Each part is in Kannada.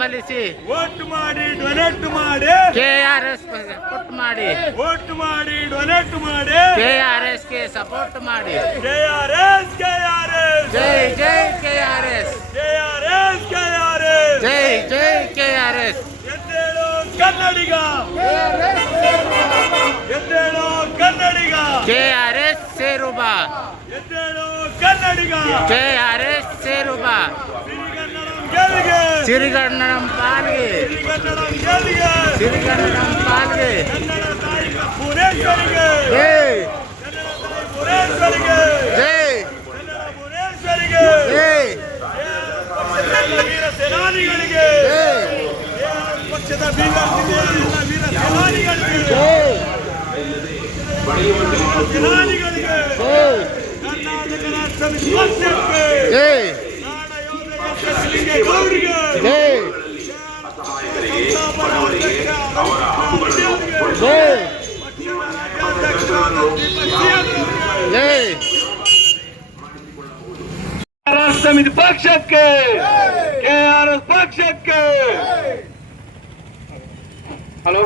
ಬೆಂಬಲಿಸಿ ವೋಟ್ ಮಾಡಿ ಡೊನೇಟ್ ಮಾಡಿ ಕೆ ಆರ್ ಎಸ್ ಸಪೋರ್ಟ್ ಮಾಡಿ ವೋಟ್ ಮಾಡಿ ಡೊನೇಟ್ ಮಾಡಿ ಕೆ ಆರ್ ಎಸ್ಗೆ ಸಪೋರ್ಟ್ ಮಾಡಿ K R S K R S ಜೈ ಜೈ K R S K R S K R S ಜೈ ಜೈ ಕೆ ಆರ್ ಎಸ್ ಎದ್ದೇಳು ಕನ್ನಡಿಗ ಎದ್ದೇಳು ಕನ್ನಡಿಗ ಕೆ ಆರ್ ಎಸ್ ಸೇರುವ ಎದ್ದೇಳು ಕನ್ನಡಿಗ ಕೆ ಆರ್ ಎಸ್ ಸೇರುವ ಸಿರಿಗನ್ನಡಂ ಗೆಲ್ಗೆ ಸಿರಿಗನ್ನಡಂ ಪಾಲ್ಗೆ ಸಿರಿಗನ್ನಡಂ ಗೆಲ್ಗೆ ಸಿರಿಗನ್ನಡಂ ಪಾಲ್ಗೆ ಕನ್ನಡ ತಾಯಿ ಭುವನೇಶ್ವರಿಗೆ ಜೈ ಕನ್ನಡ ತಾಯಿ ಭುವನೇಶ್ವರಿಗೆ ಜೈ ಕನ್ನಡ ಭುವನೇಶ್ವರಿಗೆ ಜೈ ಪಕ್ಷದ ವೀರ ಸೇನಾನಿಗಳಿಗೆ ಜೈ ಪಕ್ಷದ ಬೀದರ್ ಜಿಲ್ಲೆಯ ಎಲ್ಲ ವೀರ ಸೇನಾನಿಗಳಿಗೆ ಸೇನಾನಿಗಳಿಗೆ ಜೈ ಕರ್ನಾಟಕ ರಾಷ್ಟ್ರ ಸಮಿತಿ ಪಕ್ಷಕ್ಕೆ. ಕೆಆರ್ಎಸ್ ಪಕ್ಷಕ್ಕೆ. ಹಲೋ.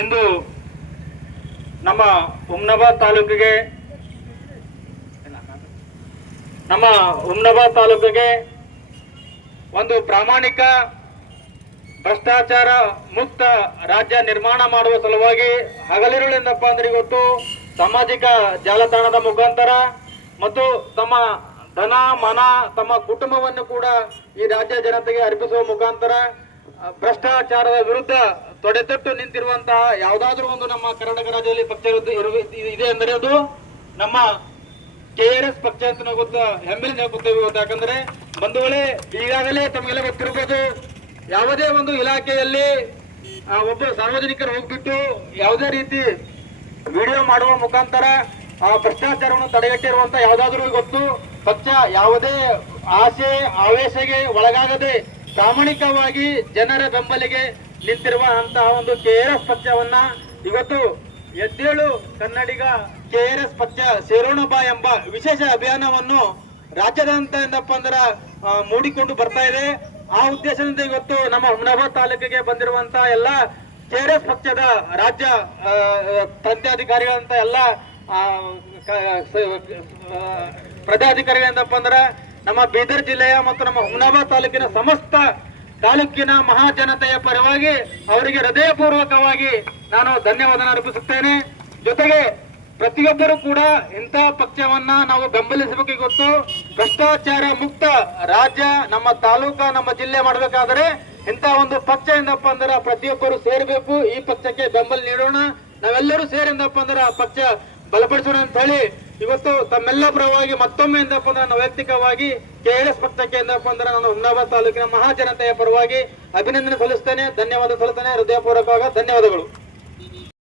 ಇಂದು ನಮ್ಮ ಹುಮ್ನಾಬಾದ್ ತಾಲೂಕಿಗೆ ನಮ್ಮ ಹುಮ್ನಾಬಾದ್ ತಾಲೂಕಿಗೆ ಒಂದು ಪ್ರಾಮಾಣಿಕ ಭ್ರಷ್ಟಾಚಾರ ಮುಕ್ತ ರಾಜ್ಯ ನಿರ್ಮಾಣ ಮಾಡುವ ಸಲುವಾಗಿ ಹಗಲಿರುಳೆಂದಪ್ಪ ಅಂದ್ರೆ ಇವತ್ತು ಸಾಮಾಜಿಕ ಜಾಲತಾಣದ ಮುಖಾಂತರ ಮತ್ತು ತಮ್ಮ ಧನ, ಮನ, ತಮ್ಮ ಕುಟುಂಬವನ್ನು ಕೂಡ ಈ ರಾಜ್ಯ ಜನತೆಗೆ ಅರ್ಪಿಸುವ ಮುಖಾಂತರ ಭ್ರಷ್ಟಾಚಾರದ ವಿರುದ್ಧ ತೊಡೆತಟ್ಟು ನಿಂತಿರುವಂತಹ ಯಾವುದಾದ್ರೂ ಒಂದು ನಮ್ಮ ಕರ್ನಾಟಕ ರಾಜ್ಯದಲ್ಲಿ ಪಕ್ಷ ಇದೆ ಅಂದರೆ ಅದು ನಮ್ಮ ಕೆ ಆರ್ ಎಸ್ ಪಕ್ಷ ಅಂತ ನಾವು ಗೊತ್ತ ಹೆಮ್ಮೆಲಿಂದ ಗೊತ್ತೇವೆ ಯಾಕಂದ್ರೆ ಬಂಧುಗಳೇ, ಈಗಾಗಲೇ ತಮಗೆಲ್ಲ ಗೊತ್ತಿರ್ಬೋದು, ಯಾವುದೇ ಒಂದು ಇಲಾಖೆಯಲ್ಲಿ ಒಬ್ಬ ಸಾರ್ವಜನಿಕರು ಹೋಗ್ಬಿಟ್ಟು ಯಾವುದೇ ರೀತಿ ವಿಡಿಯೋ ಮಾಡುವ ಮುಖಾಂತರ ಭ್ರಷ್ಟಾಚಾರವನ್ನು ತಡೆಗಟ್ಟಿರುವಂತ ಯಾವುದಾದ್ರೂ ಗೊತ್ತು, ಪಕ್ಷ ಯಾವುದೇ ಆಸೆ ಆವೇಶಗೆ ಒಳಗಾಗದೆ ಪ್ರಾಮಾಣಿಕವಾಗಿ ಜನರ ಬೆಂಬಲಿಗೆ ನಿಂತಿರುವ ಅಂತಹ ಒಂದು ಕೆ ಆರ್ ಎಸ್ ಪಕ್ಷವನ್ನ ಇವತ್ತು ಎದ್ದೇಳು ಕನ್ನಡಿಗ ಕೆ ಆರ್ ಎಸ್ ಪಕ್ಷ ಸೇರೋಣ ಎಂಬ ವಿಶೇಷ ಅಭಿಯಾನವನ್ನು ರಾಜ್ಯದಂತ ಏನಪ್ಪ ಅಂದ್ರ ಮೂಡಿಕೊಂಡು ಬರ್ತಾ ಇದೆ. ಆ ಉದ್ದೇಶದಿಂದ ಇವತ್ತು ನಮ್ಮ ಹುಮನಾಬಾದ್ ತಾಲೂಕಿಗೆ ಬಂದಿರುವಂತ ಎಲ್ಲ ಕೆ ಆರ್ ಎಸ್ ಪಕ್ಷದ ರಾಜ್ಯ ತಂತ್ರಾಧಿಕಾರಿಗಳಂತ ಎಲ್ಲ ಆ, ಅಂದ್ರೆ ನಮ್ಮ ಬೀದರ್ ಜಿಲ್ಲೆಯ ಮತ್ತು ನಮ್ಮ ಹುಮನಾಬಾದ್ ತಾಲೂಕಿನ ಸಮಸ್ತ ತಾಲೂಕಿನ ಮಹಾಜನತೆಯ ಪರವಾಗಿ ಅವರಿಗೆ ಹೃದಯಪೂರ್ವಕವಾಗಿ ನಾನು ಧನ್ಯವಾದ ಅರ್ಪಿಸುತ್ತೇನೆ. ಜೊತೆಗೆ ಪ್ರತಿಯೊಬ್ಬರು ಕೂಡ ಇಂತಹ ಪಕ್ಷವನ್ನ ನಾವು ಬೆಂಬಲಿಸಬೇಕು ಗೊತ್ತು. ಭ್ರಷ್ಟಾಚಾರ ಮುಕ್ತ ರಾಜ್ಯ ನಮ್ಮ ತಾಲೂಕ, ನಮ್ಮ ಜಿಲ್ಲೆ ಮಾಡಬೇಕಾದರೆ ಇಂತಹ ಒಂದು ಪಕ್ಷ ಏನಪ್ಪ ಅಂದ್ರೆ ಪ್ರತಿಯೊಬ್ಬರು ಸೇರಬೇಕು. ಈ ಪಕ್ಷಕ್ಕೆ ಬೆಂಬಲ ನೀಡೋಣ. ನಾವೆಲ್ಲರೂ ಸೇರಿಂದಪ್ಪ ಅಂದ್ರೆ ಆ ಪಕ್ಷ ಬಲಪಡಿಸೋಣ ಅಂತ ಹೇಳಿ ಇವತ್ತು ತಮ್ಮೆಲ್ಲ ಪರವಾಗಿ ಮತ್ತೊಮ್ಮೆ ಎಂದಪ್ಪ ಅಂದ್ರೆ ನಾನು ವೈಯಕ್ತಿಕವಾಗಿ ಕೆಎಸ್ ಪಕ್ಷಕ್ಕೆ ಎಂದಪ್ಪ ಅಂದ್ರೆ ನಾನು ಹುಮ್ನಾಬಾದ್ ತಾಲೂಕಿನ ಮಹಾಜನತೆಯ ಪರವಾಗಿ ಅಭಿನಂದನೆ ಸಲ್ಲಿಸ್ತೇನೆ. ಧನ್ಯವಾದ ಸಲ್ಲಿಸ್ತೇನೆ. ಹೃದಯಪೂರ್ವಕವಾಗ ಧನ್ಯವಾದಗಳು.